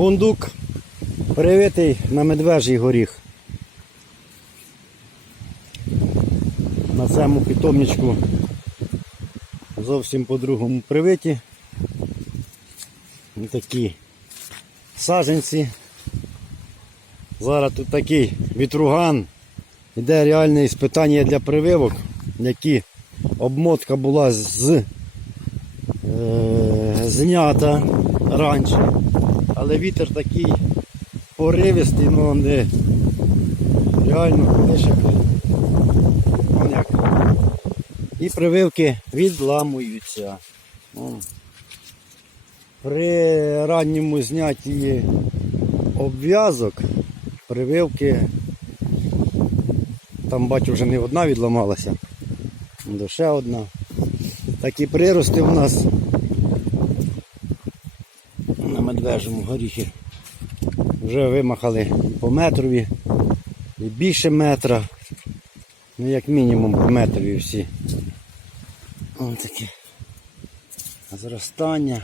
Фундук привитий на медвежий горіх. На цьому питомничку зовсім по-другому привиті. Такі саженці. Зараз тут такий вітруган. Іде реальне іспитання для прививок, які обмотка була з, е, знята раніше. Але вітер такий поривистий, ну не реально колише. І прививки відламуються. При ранньому знятті обв'язок прививки. Там бачу вже не одна відламалася, до ще одна. Такі прирости у нас на медвежому горіхі. Вже вимахали по метрові, і більше метра. Ну як мінімум по метрові всі. Ось такі зростання.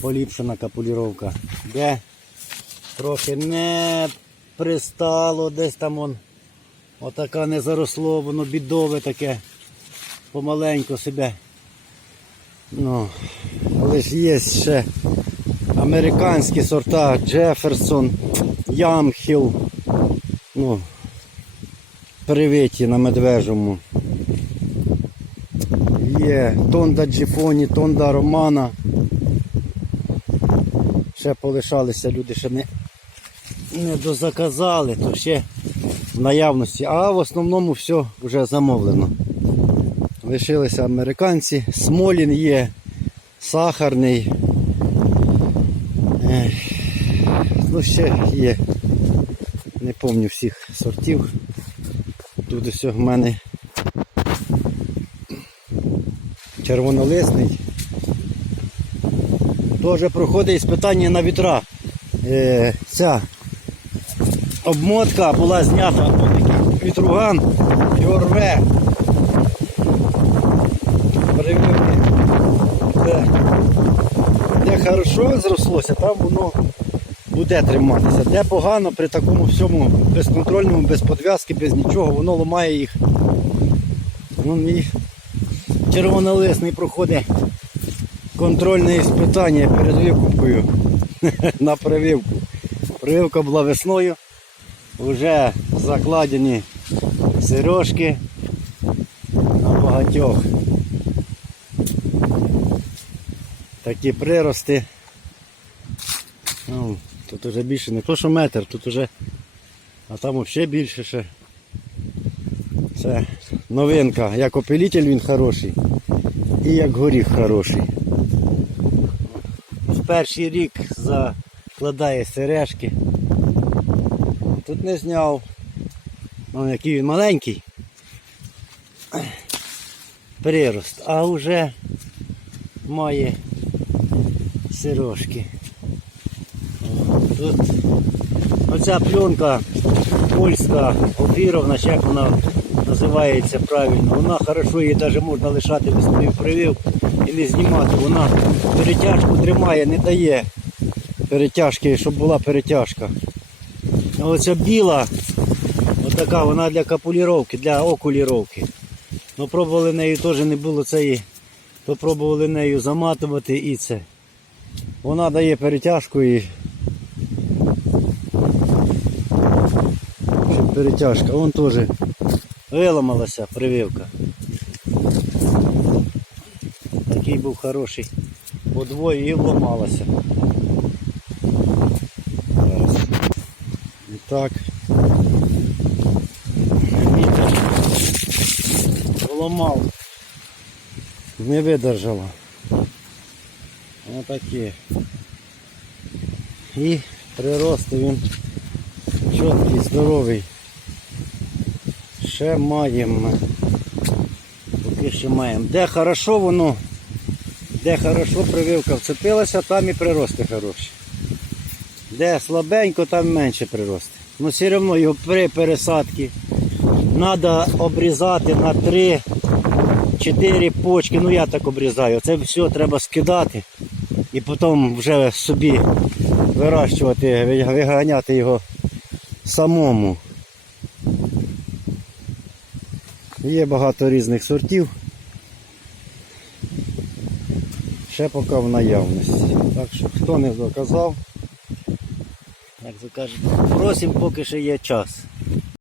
Поліпшена капуліровка. Де трохи не пристало, десь там он отака не заросло, воно бідове таке, помаленьку себе. Ну, але ж є ще американські сорта Джеферсон, Ямхіл, ну, привиті на медвежому. Є Тонда Джифоні, Тонда Романа. Ще полишалися люди, ще не, не дозаказали, то ще в наявності. А в основному все вже замовлено. Лишилися американці, Смолін є, сахарний. Ну ще є. Не пам'ятаю всіх сортів. Тут ось в мене червонолисний. Теж проходить іспитання на вітра. Е, ця обмотка була знята вітруган і рве. Де, де хорошо зрослося, там воно буде триматися. Де погано при такому всьому безконтрольному, без подв'язки, без нічого, воно ламає їх. Ну, мій червонолисний проходить контрольне іспитання перед викупкою на прививку. Прививка була весною, вже закладені сережки на багатьох. Такі прирости. Ну, тут вже більше не то, що метр, тут вже, а там взагалі більше ще. Це новинка. Як опилитель він хороший і як горіх хороший. В перший рік закладає сережки. Тут не зняв. Ну, який він маленький. Прирост, а вже має сережки. Тут оця пленка польська опіровна, чи як вона називається правильно, вона хорошо її навіть можна лишати без свою привив і не знімати. Вона перетяжку тримає, не дає перетяжки, щоб була перетяжка. А оця біла, отака, вона для капуліровки, для окуліровки. Ну, пробували нею теж не було цієї, то пробували нею заматувати і це. Вона дає перетяжку і перетяжка. Вон теж виламалася прививка. Такий був хороший. По двоє і вламалася. І так. Поламав. Не видержала. Отакі. І прирости він чіткий, здоровий. Ще маємо. Поки що маємо. Де хорошо воно, де хорошо прививка вцепилася, там і прирости хороші. Де слабенько, там менше прирости. Ну все одно його при пересадці треба обрізати на 3-4 почки. Ну я так обрізаю. Це все треба скидати і потім вже собі вирощувати, виганяти його самому. Є багато різних сортів. Ще поки в наявності. Так що хто не заказав, як то кажуть, просимо, поки ще є час.